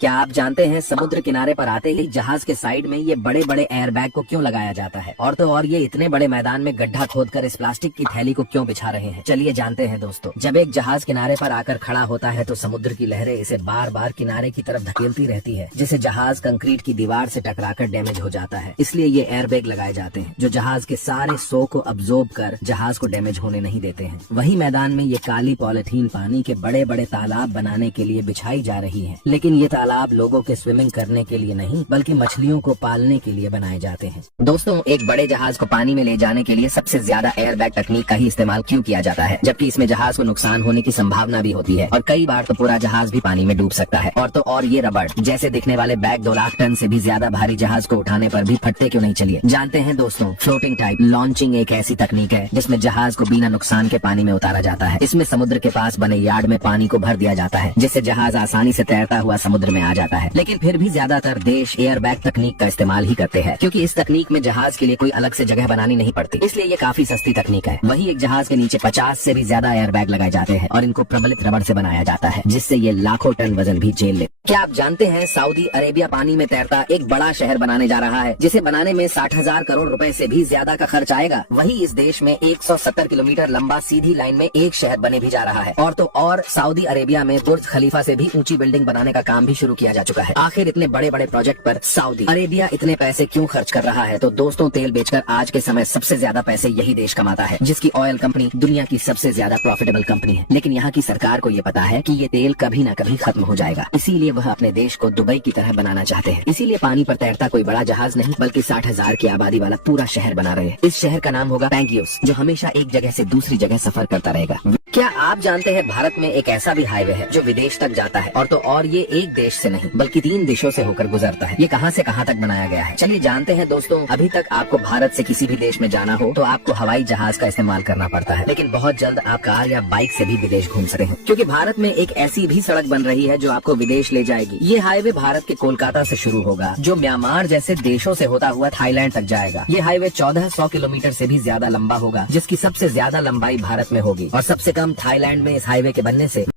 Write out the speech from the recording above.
क्या आप जानते हैं समुद्र किनारे पर आते ही जहाज के साइड में ये बड़े बड़े एयर बैग को क्यों लगाया जाता है? और तो और ये इतने बड़े मैदान में गड्ढा खोदकर इस प्लास्टिक की थैली को क्यों बिछा रहे हैं? चलिए जानते हैं दोस्तों। जब एक जहाज किनारे पर आकर खड़ा होता है तो समुद्र की लहरें इसे बार बार किनारे की तरफ धकेलती रहती है, जिससे जहाज कंक्रीट की दीवार से टकराकर डैमेज हो जाता है। इसलिए ये एयर बैग लगाए जाते हैं जो जहाज के सारे सो को अब्जॉर्ब कर जहाज को डैमेज होने नहीं देते हैं। वही मैदान में ये काली पॉलिथीन पानी के बड़े बड़े तालाब बनाने के लिए बिछाई जा रही है, लेकिन ये तालाब लोगों के स्विमिंग करने के लिए नहीं बल्कि मछलियों को पालने के लिए बनाए जाते हैं। दोस्तों, एक बड़े जहाज को पानी में ले जाने के लिए सबसे ज्यादा एयर बैग तकनीक का ही इस्तेमाल क्यों किया जाता है, जबकि इसमें जहाज को नुकसान होने की संभावना भी होती है और कई बार तो पूरा जहाज भी पानी में डूब सकता है। और तो और ये रबड़ जैसे दिखने वाले बैग 2 लाख टन से भी ज्यादा भारी जहाज को उठाने पर भी फटते क्यों नहीं? चलिए जानते हैं दोस्तों। फ्लोटिंग टाइप लॉन्चिंग एक ऐसी तकनीक है जिसमें जहाज को बिना नुकसान के पानी में उतारा जाता है। इसमें समुद्र के पास बने यार्ड में पानी को भर दिया जाता है, जिससे जहाज आसानी से तैरता हुआ समुद्र में आ जाता है। लेकिन फिर भी ज्यादातर देश एयर बैग तकनीक का इस्तेमाल ही करते हैं, क्योंकि इस तकनीक में जहाज के लिए कोई अलग से जगह बनानी नहीं पड़ती, इसलिए ये काफी सस्ती तकनीक है। वही एक जहाज के नीचे 50 से भी ज्यादा एयर बैग लगाए जाते हैं और इनको प्रबलित रबड़ से बनाया जाता है, जिससे ये लाखों टन वजन भी झेल ले। क्या आप जानते हैं सऊदी अरेबिया पानी में तैरता एक बड़ा शहर बनाने जा रहा है, जिसे बनाने में 60,000 करोड़ रुपए से भी ज्यादा का खर्च आएगा। वही इस देश में 170 किलोमीटर लंबा सीधी लाइन में एक शहर बने भी जा रहा है। और तो और सऊदी अरेबिया में बुर्ज खलीफा से भी ऊंची बिल्डिंग बनाने का काम भी शुरू किया जा चुका है। आखिर इतने बड़े बड़े प्रोजेक्ट पर सऊदी अरेबिया इतने पैसे क्यों खर्च कर रहा है? तो दोस्तों, तेल बेचकर आज के समय सबसे ज्यादा पैसे यही देश कमाता है, जिसकी ऑयल कंपनी दुनिया की सबसे ज्यादा प्रॉफिटेबल कंपनी है। लेकिन यहाँ की सरकार को ये पता है कि ये तेल कभी न कभी खत्म हो जाएगा, इसीलिए वह अपने देश को दुबई की तरह बनाना चाहते हैं। इसीलिए पानी पर तैरता कोई बड़ा जहाज नहीं बल्कि 60,000 की आबादी वाला पूरा शहर बना रहे हैं। इस शहर का नाम होगा पैंगियोस, जो हमेशा एक जगह से दूसरी जगह सफर करता रहेगा। क्या आप जानते हैं भारत में एक ऐसा भी हाईवे है जो विदेश तक जाता है? और तो और ये एक देश से नहीं बल्कि 3 देशों से होकर गुजरता है। ये कहां से कहां तक बनाया गया है? चलिए जानते हैं दोस्तों। अभी तक आपको भारत से किसी भी देश में जाना हो तो आपको हवाई जहाज का इस्तेमाल करना पड़ता है, लेकिन बहुत जल्द आप कार या बाइक से भी विदेश घूम सकते हैं, क्योंकि भारत में एक ऐसी भी सड़क बन रही है जो आपको विदेश ले जाएगी। ये हाईवे भारत के कोलकाता से शुरू होगा, जो म्यांमार जैसे देशों से होता हुआ थाईलैंड तक जाएगा। ये हाईवे 1400 किलोमीटर से भी ज्यादा लंबा होगा, जिसकी सबसे ज्यादा लंबाई भारत में होगी और सबसे कम थाईलैंड में इस हाईवे के बनने से